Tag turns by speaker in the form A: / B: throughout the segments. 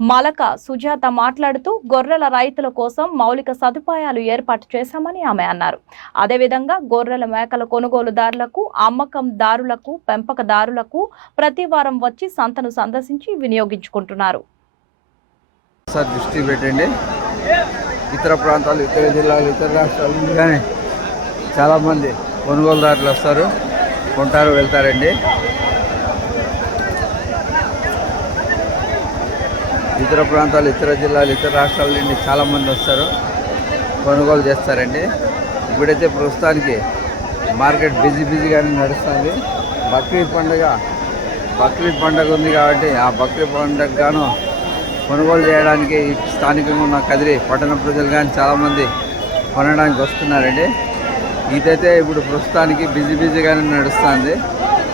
A: Malaka Sujatha మాట్లాడుతూ గొర్రెల రైతుల కోసం మౌలిక సదుపాయాలు ఏర్పాటు చేశామని ఆమె అన్నారు. అదేవిధంగా గొర్రెల మేకల కొనుగోలుదారులకు అమ్మకందారులకు పెంపకదారులకు ప్రతి వారం వచ్చి సంతను సందర్శించి వినియోగించుకుంటున్నారు.
B: సార్ దృష్టి పెట్టండి. ఇతర ప్రాంతాలు ఇతర జిల్లాలు ఇతర రాష్ట్రాలు కానీ చాలామంది కొనుగోలుదారులు వస్తారు. కొంటారు వెళ్తారండి. ఇతర ప్రాంతాలు ఇతర జిల్లాలు ఇతర రాష్ట్రాల నుండి చాలామంది వస్తారు. కొనుగోలు చేస్తారండి. ఇప్పుడైతే ప్రస్తుతానికి మార్కెట్ బిజీ బిజీగానే నడుస్తుంది. బక్రీద్ పండుగ బక్రీద్ పండుగ ఉంది కాబట్టి ఆ బక్రీద్ పండుగ గాను కొనుగోలు చేయడానికి స్థానికంగా ఉన్న కదిరి పట్టణ ప్రజలు కానీ చాలామంది కొనడానికి వస్తున్నారండి. ఇదైతే ఇప్పుడు ప్రస్తుతానికి బిజీ బిజీగానే నడుస్తుంది.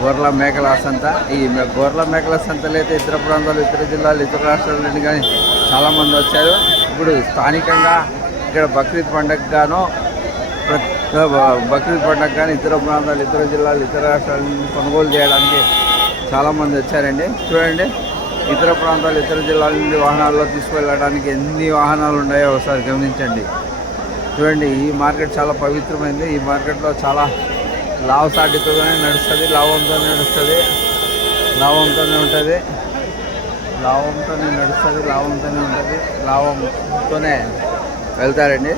B: గొర్రెల మేకల సంత. ఈ గొర్రెల మేకల సంతలు అయితే ఇతర ప్రాంతాలు ఇతర జిల్లాలు ఇతర రాష్ట్రాల నుండి కానీ చాలామంది వచ్చారు. ఇప్పుడు స్థానికంగా ఇక్కడ బక్రీద్ పండుగ గాను బక్రీద్ పండుగ కానీ ఇతర ప్రాంతాలు ఇతర జిల్లాలు ఇతర రాష్ట్రాల నుండి కొనుగోలు చేయడానికి చాలామంది వచ్చారండి. చూడండి ఇతర ప్రాంతాలు ఇతర జిల్లాల నుండి వాహనాల్లో తీసుకువెళ్ళడానికి ఎన్ని వాహనాలు ఉన్నాయో ఒకసారి గమనించండి. చూడండి ఈ మార్కెట్ చాలా పవిత్రమైంది. ఈ మార్కెట్లో చాలా లాభసాటితోనే నడుస్తుంది లాభంతోనే నడుస్తుంది లాభంతోనే ఉంటుంది. లాభంతోనే నడుస్తుంది లాభంతోనే ఉంటుంది. లావంతోనే వెళ్తారండి.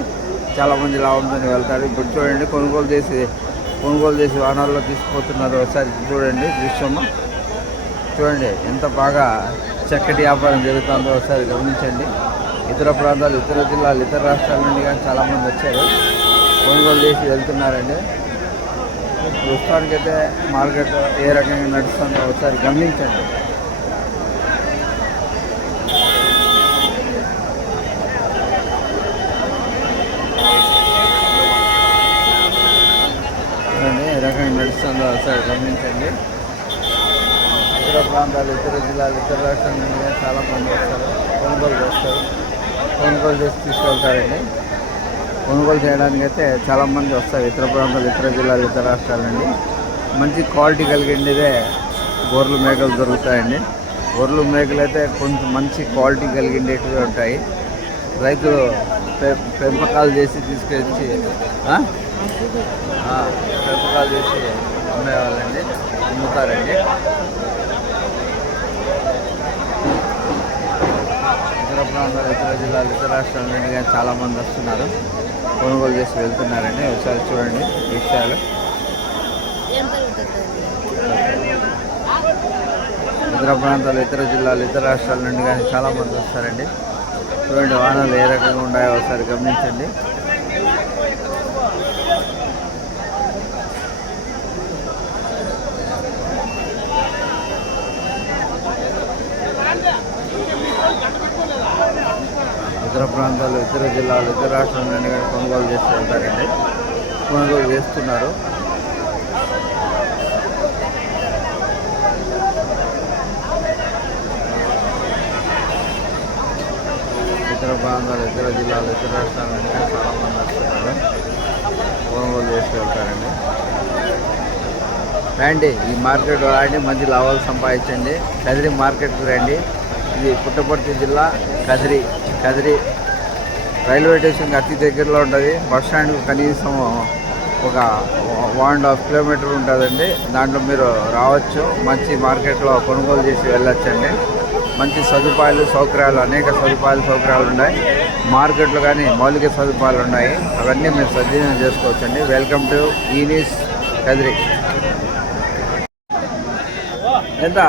B: చాలామంది లాభంతోనే వెళ్తారు. ఇప్పుడు చూడండి కొనుగోలు చేసి కొనుగోలు చేసి వాహనాల్లో తీసుకుపోతున్నారు ఒకసారి చూడండి దృశ్యము. చూడండి ఎంత బాగా చక్కటి వ్యాపారం జరుగుతుందో ఒకసారి గమనించండి. ఇతర ప్రాంతాలు ఇతర జిల్లాలు ఇతర రాష్ట్రాల నుండి కానీ చాలామంది వచ్చారు. కొనుగోలు చేసి వెళ్తున్నారండి. ప్రస్తుతానికైతే మార్కెట్ ఏ రకంగా నడుస్తుందో ఒకసారి గమనించండి. ఏ రకంగా నడుస్తుందో ఒకసారి గమనించండి. ఇతర ప్రాంతాలు ఇతర జిల్లాలు ఇతర రాష్ట్రాల నుండి చాలామంది వస్తారు కొనుగోలు చేస్తారు. కొనుగోలు చేసి తీసుకెళ్తారండి. కొనుగోలు చేయడానికి అయితే చాలామంది వస్తారు. ఇతర ప్రాంతాలు ఇతర జిల్లాలు ఇతర రాష్ట్రాల నుండి మంచి క్వాలిటీ కలిగిండేదే గొర్రెలు మేకలు దొరుకుతాయండి. గొర్రెలు మేకలు అయితే కొంచెం మంచి క్వాలిటీ కలిగిండేటివి ఉంటాయి. రైతులు పె- పెంపకాలు చేసి తీసుకొచ్చి పెంపకాలు చేసి అమ్మేవాళ్ళండి అమ్ముతారండి. ఇతర ప్రాంతాలు ఇతర జిల్లాలు ఇతర రాష్ట్రాల నుండి కానీ చాలామంది వస్తున్నారు. కొనుగోలు చేసి వెళ్తున్నారండి. ఒకసారి చూడండి విషయాలు. ఇతర ప్రాంతాలు ఇతర జిల్లాలు ఇతర రాష్ట్రాల నుండి కానీ చాలామంది వస్తారండి. చూడండి వాహనాలు ఏ రకంగా ఉన్నాయో ఒకసారి గమనించండి. ఇతర ప్రాంతాలు ఇతర జిల్లాలు ఇతర రాష్ట్రాల నుండి కానీ కొనుగోలు చేస్తూ వెళ్తారండి కొనుగోలు చేస్తున్నారు. ఇతర ప్రాంతాలు ఇతర జిల్లాలు ఇతర రాష్ట్రాల నుండి కానీ చాలామంది వస్తున్నారు. కొనుగోలు చేస్తూ వెళ్తారండి రండి ఈ మార్కెట్ రాండి మంచి లాభాలు సంపాదించండి. కదిరి మార్కెట్కి రండి. ఇది పుట్టపర్తి జిల్లా కదిరి కదిరి రైల్వే స్టేషన్కి అతి దగ్గరలో ఉంటుంది. బస్ స్టాండ్కి కనీసం ఒక వన్ అండ్ హాఫ్ కిలోమీటర్ ఉంటుందండి. దాంట్లో మీరు రావచ్చు. మంచి మార్కెట్లో కొనుగోలు చేసి వెళ్ళొచ్చండి. మంచి సదుపాయాలు సౌకర్యాలు అనేక సదుపాయాలు సౌకర్యాలు ఉన్నాయి. మార్కెట్లో కానీ మౌలిక సదుపాయాలు ఉన్నాయి. అవన్నీ మీరు సద్వినియోగం చేసుకోవచ్చండి. వెల్కమ్ టు ఈనీస్ కదిరి. ఎంత?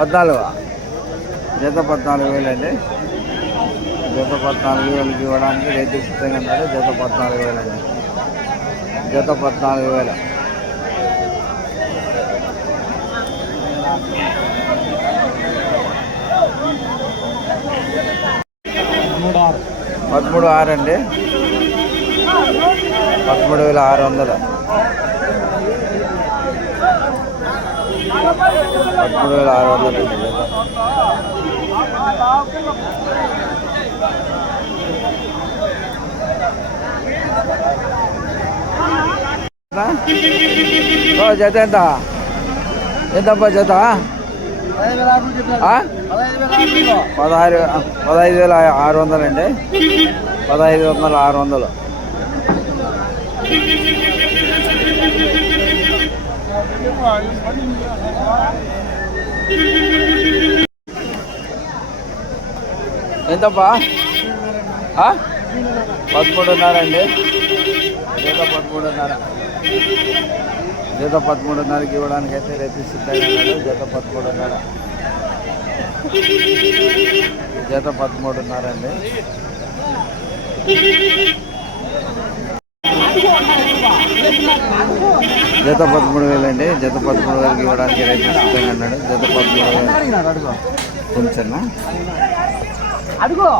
B: పద్నాలుగు. జత పద్నాలుగు వేలు అండి జత పద్నాలుగు వేలకి ఇవ్వడానికి రైతు సిద్ధంగా ఉన్నారు జత పద్నాలుగు వేలు జత పద్నాలుగు వేల. పదమూడు ఆరు అండి. పదమూడు వేల ఆరు వందలు. పదమూడు వేల ఆరు వందలు. జత ఓ, ఎంత? ఎంతప్పా జత? పదహారు పదహైదు వేల ఆరు వందలు అండి. పదహైదు వందల ఆరు వందలు. ఎంతప్పా పదమూడున్నర అండి. జత పదమూడున్నర. జత పదమూడున్నరకి ఇవ్వడానికి అయితే రేపు సిద్ధంగా ఉన్నాడు. జత పదమూడున్నర. జత పదమూడున్నర అండి. జత పదమూడు వేలు అండి. జత పదమూడు వేలకి ఇవ్వడానికి రేపు సిద్ధంగా ఉన్నాడు. జత పదమూడు వేలు. కొంచెన్నా
C: అడుగు.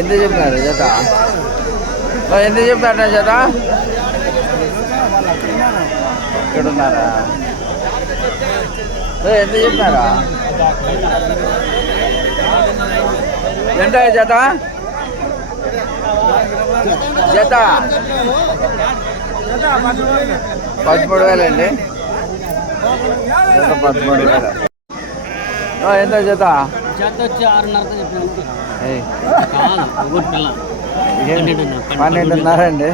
B: ఎంత చెప్పినారు జత? ఎంత చెప్పినారా జత? ఇక్కడ ఉన్నారా ఎంత చెప్పినారా? ఎంత జత? జత? పదమూడు వేలండి జత పదమూడు వేల ఎంత జత?
C: జత వచ్చి చెప్పిన?
B: పన్నెండున్నర అండి.